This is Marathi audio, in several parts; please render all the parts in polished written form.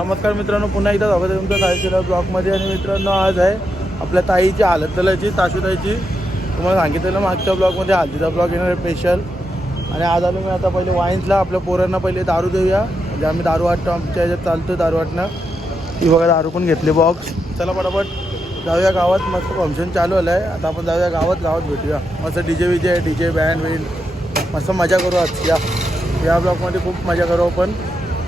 नमस्कार मित्रांनो, पुन्हा एकदा स्वागत आहे तुमचं सायशीला ब्लॉगमध्ये. आणि मित्रांनो, आज आहे आपल्या ताईची हालतलाची, ताशुताईची. तुम्हाला सांगितलेलं मागच्या ब्लॉगमध्ये हल्दीचा ब्लॉग येणार आहे स्पेशल. आणि आज आलो मी आता पहिले वाईन्सला. आपल्या पोरांना पहिले दारू देऊया, म्हणजे आम्ही दारू वाटतो, आमच्या ह्याच्यात चालतो दारू वाटणं. ही बघा दारू पण घेतली बॉक्स. चला पटापट जाऊया गावात, मस्त फंक्शन चालू आलं आहे. आता आपण जाऊया गावात भेटूया. मस्त डीजे विजे आहे, डीजे बँड विंड, मस्त मजा करू आज. या ब्लॉगमध्ये खूप मजा करू आपण.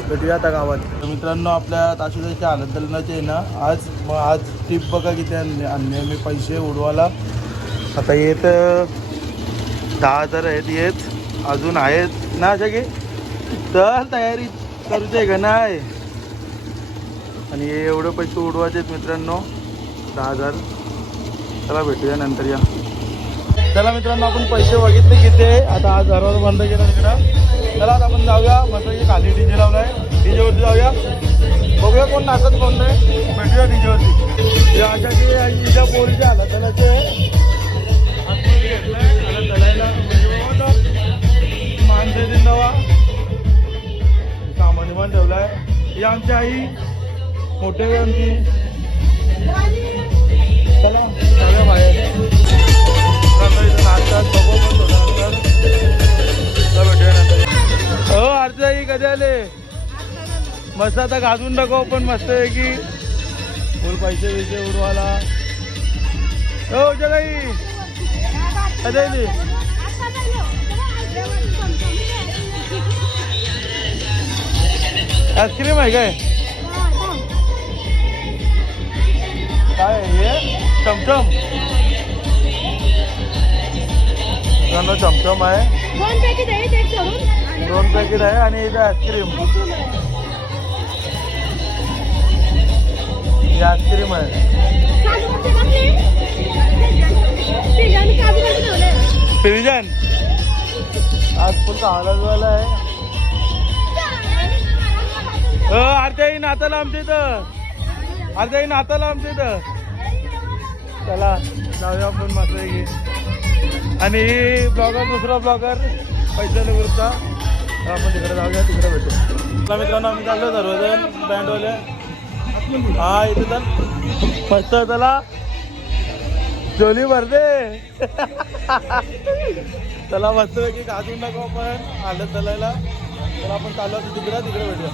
भेटूया आता गावात. तर मित्रांनो, आपल्या ताशुताईच्या हालतलनाचे ना आज टिप बघा किती आणले मी पैसे उडवायला. आता येत 10,000 आहेत, येत अजून आहेत ना अशा की तर तयारी करूच आहे का नाही. आणि एवढे पैसे उडवायचे आहेत मित्रांनो, 10,000. चला भेटूया नंतर या. चला मित्रांनो, आपण पैसे बघितले किती आहे. आता आज दरवाजा बंद केला तिकडं. चला आता आपण जाऊया. मस्त खाली डीजे लावलाय, डीजेवरती जाऊया. बघूया कोण नाचत कोण नाही. भेटूया डीजेवरती. अशा की हिच्या पोरीच्या हालतलाचे घेतलाय माणसे दिन दवा सामान पण ठेवलाय. ही आमची आई, मोठे आमची. चला जाऊया बाहेर. इथं नाचतात बघू पण थोडं नंतर भेटूया नंतर. हो आरती कधी आले. मस्त आता गाजून टाकू आपण मस्त आहे की फुल पैसे बिसे उडवायला. हो जगाई कधी आली. आईस्क्रीम आहे काय काय हे चमचम. चमचम आहे, 2 पॅकेट आहे. आणि इथे आईस्क्रीम, ही आईस्क्रीम आहे. फ्रीजन आज फुल चांगला जुवायला आहे. अर्ध्याही नाताला आमच्या इथं, अर्ध्याही नाताला आमच्या इथं. चला जाऊया आपण मस्त आहे. आणि ही ब्लॉगर, दुसरा ब्लॉगर पैशाला गुरुचा. आपण तिकडे जाऊया, तिकडे भेटू. मित्रांनो, आम्ही चाललो सर्वजण बँडवाले. हा इथे तर मस्त. चला जोली भरते. चला मस्त पैकी गाजून टाकू आपण हालत चालायला. तर आपण चालू तिकडे भेटूया.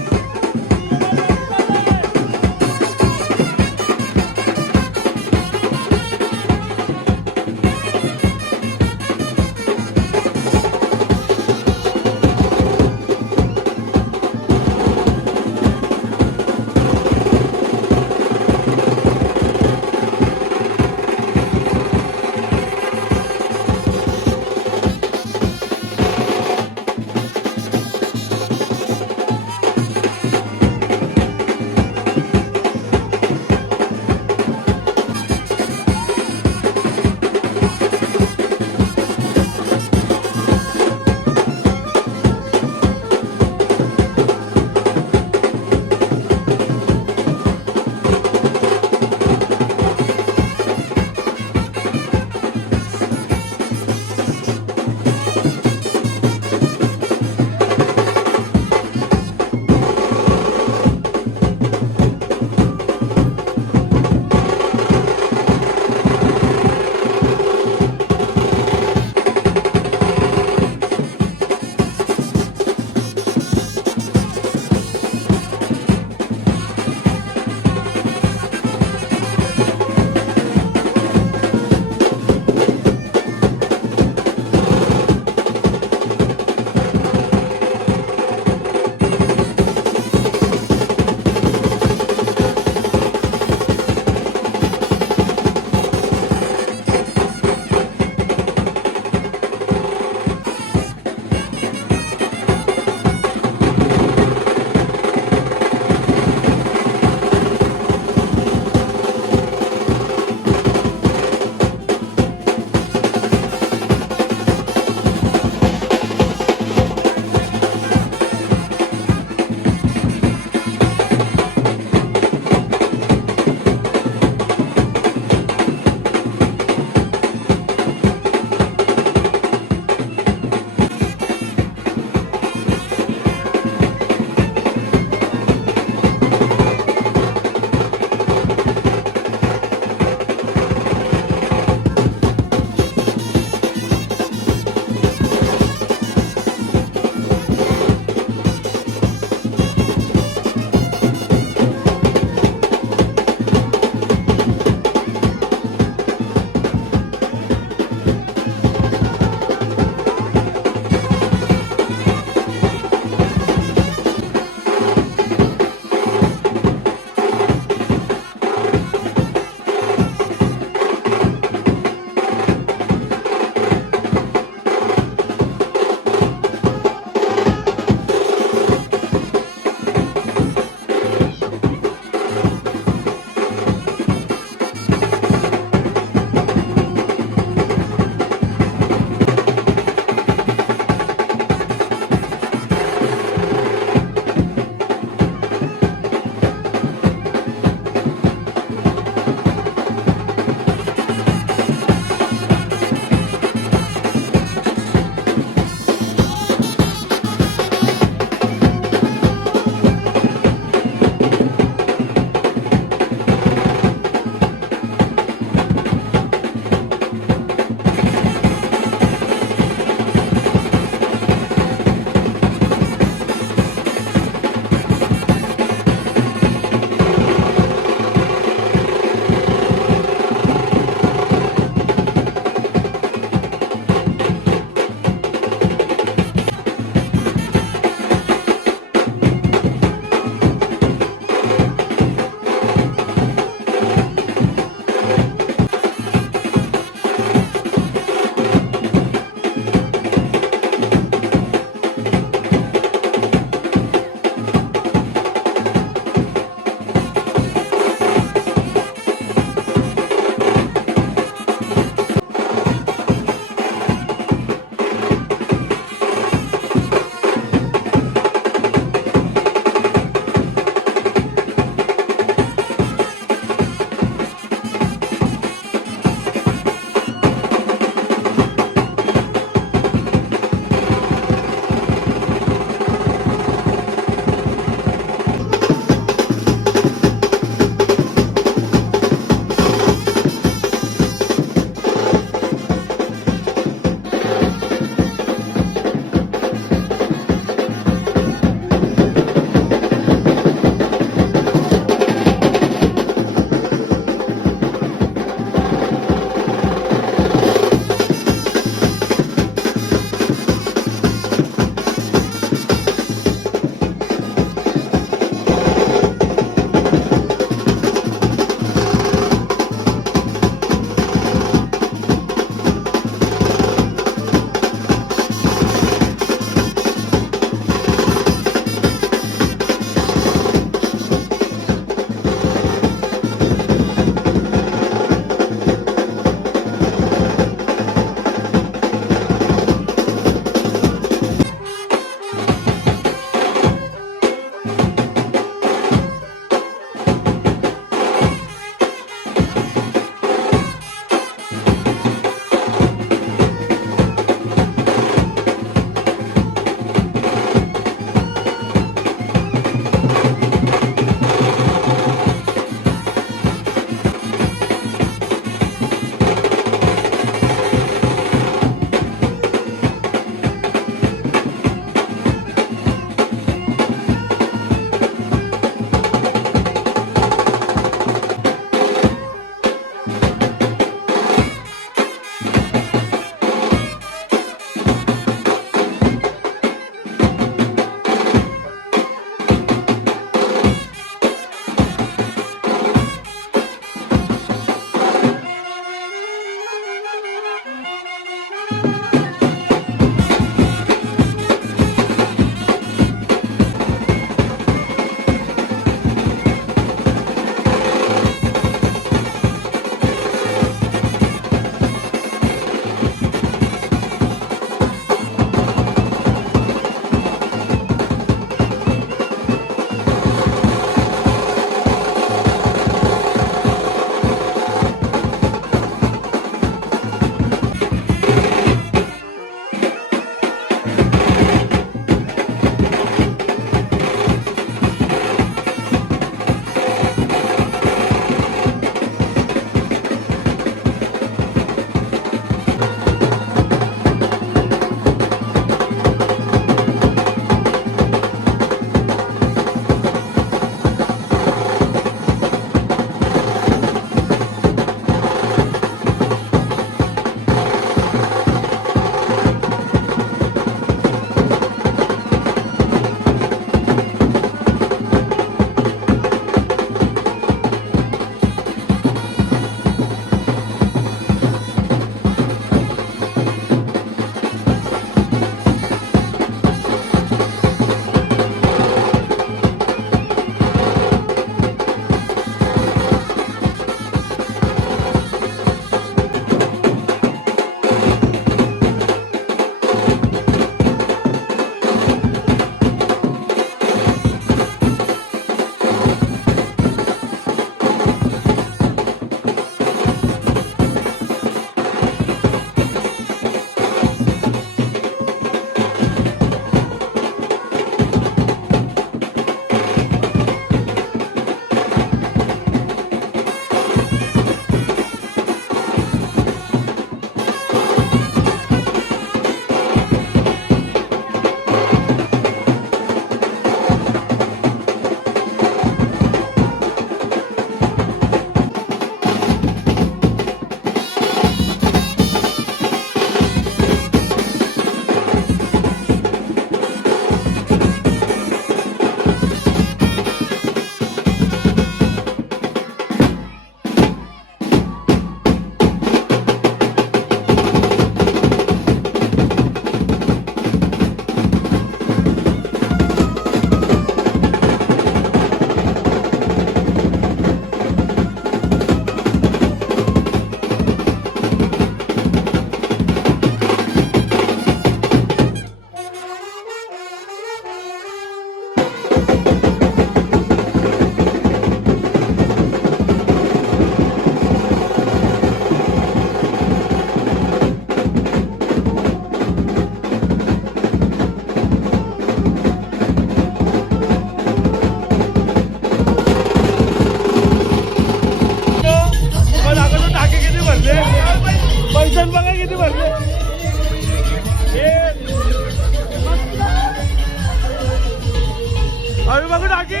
अभी बघू टाकी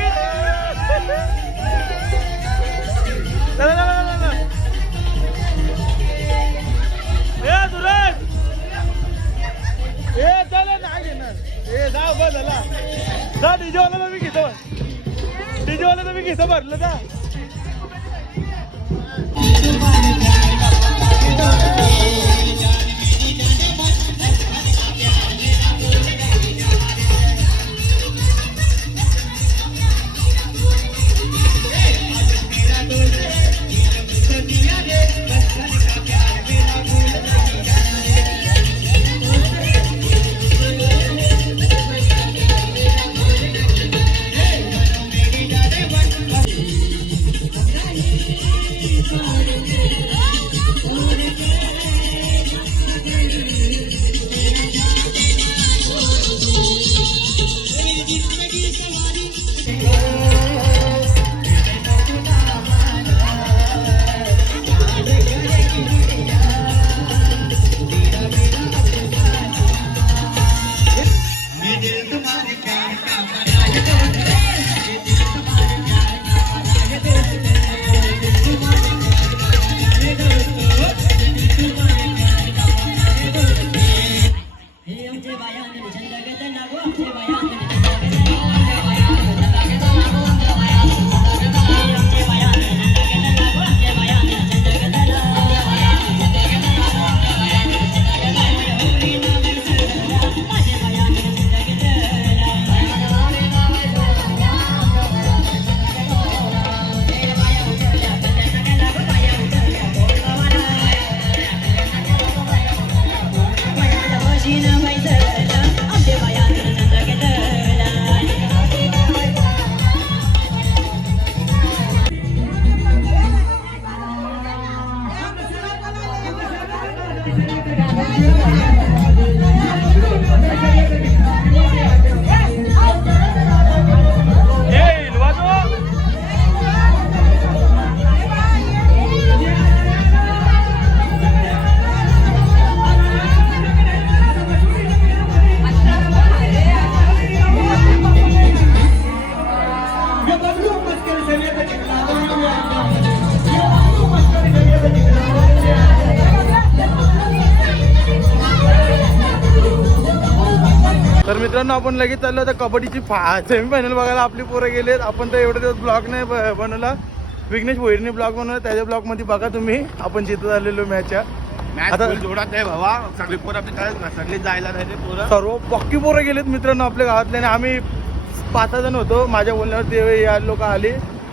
सुरेश चल नाही घेणार जा बस झाला जा डीजे वाला तर मी घेतो डीजे वाला तर मी घेतो भरलं जा तर मित्रांनो आपण लगेच चाललो तर कबड्डीची सेमीफायनल बघायला आपली पोरं गेलेत. आपण तर एवढे दिवस ब्लॉग नाही बनवला, विघ्नेश भोईरने ब्लॉग बनवला, त्याच्या ब्लॉग मध्ये बघा तुम्ही आपण जिथं झालेलो मॅचच्या. आता जोडात आहे भावा, सगळी पोरं आपली काय सगळी जायला नाही पोरं, सर्व पक्की पोरं गेलेत मित्रांनो आपल्या गावातले. आम्ही 5-6 जण होतो. माझ्या बोलण्यावर ते या लोक आले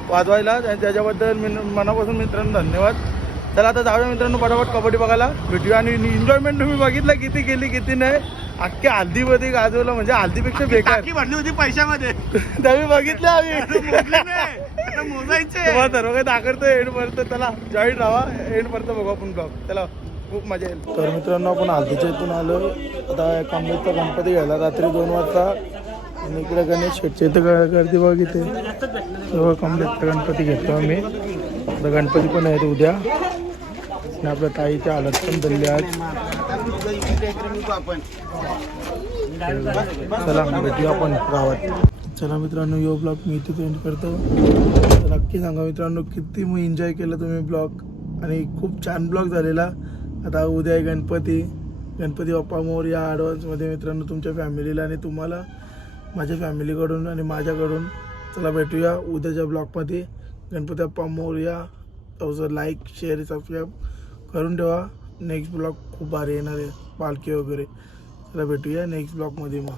वाजवायला, त्याच्याबद्दल मनापासून मित्रांनो धन्यवाद. तर आता जाऊया मित्रांनो पटापट कबड्डी बघायला भेटूया. आणि एन्जॉयमेंट तुम्ही बघितलं किती केली किती नाही. अख्ख्या हल्दीमध्ये गाजवलं म्हणजे हल्दीपेक्षा बेकार भरली होती पैशामध्ये. त्यावेळी बघितलं आम्ही मोजायचे तुम्हाला सर्व काही दाखवतो एंड पर्यंत. त्याला जॉईन राहा, एंड पर्यंत बघू आपण ब्लॉग. त्याला खूप मजा येईल. तर मित्रांनो आपण हल्दीच्या इथून आलो. आता कमलेचा गणपती घ्यायला रात्री 2 वाजता. आणि इकडे गणेश शेटच्या इथं गर्दी बघ इथे सर्व कमलेचा गणपती घेतो आम्ही. आता गणपती पण आहेत उद्या. आणि आपल्या ताईच्या हालत पण धरली आज. चला भेटूया आपण गावात. चला मित्रांनो यो ब्लॉग मी इथे एंड करतो. तर नक्की सांगा मित्रांनो किती मी एन्जॉय केलं तुम्ही ब्लॉग. आणि खूप छान ब्लॉग झालेला. आता उद्या आहे गणपती. गणपती बाप्पा मोरया ॲडव्हान्समध्ये मित्रांनो तुमच्या फॅमिलीला आणि तुम्हाला माझ्या फॅमिलीकडून आणि माझ्याकडून. चला भेटूया उद्याच्या ब्लॉगमध्ये. Ganpati Bappa Morya. Like share subscribe करून ठेवा. नेक्स्ट ब्लॉग खूप भारी येणार आहे, पालखी वगैरे. चला भेटूया नेक्स्ट ब्लॉगमध्ये मग.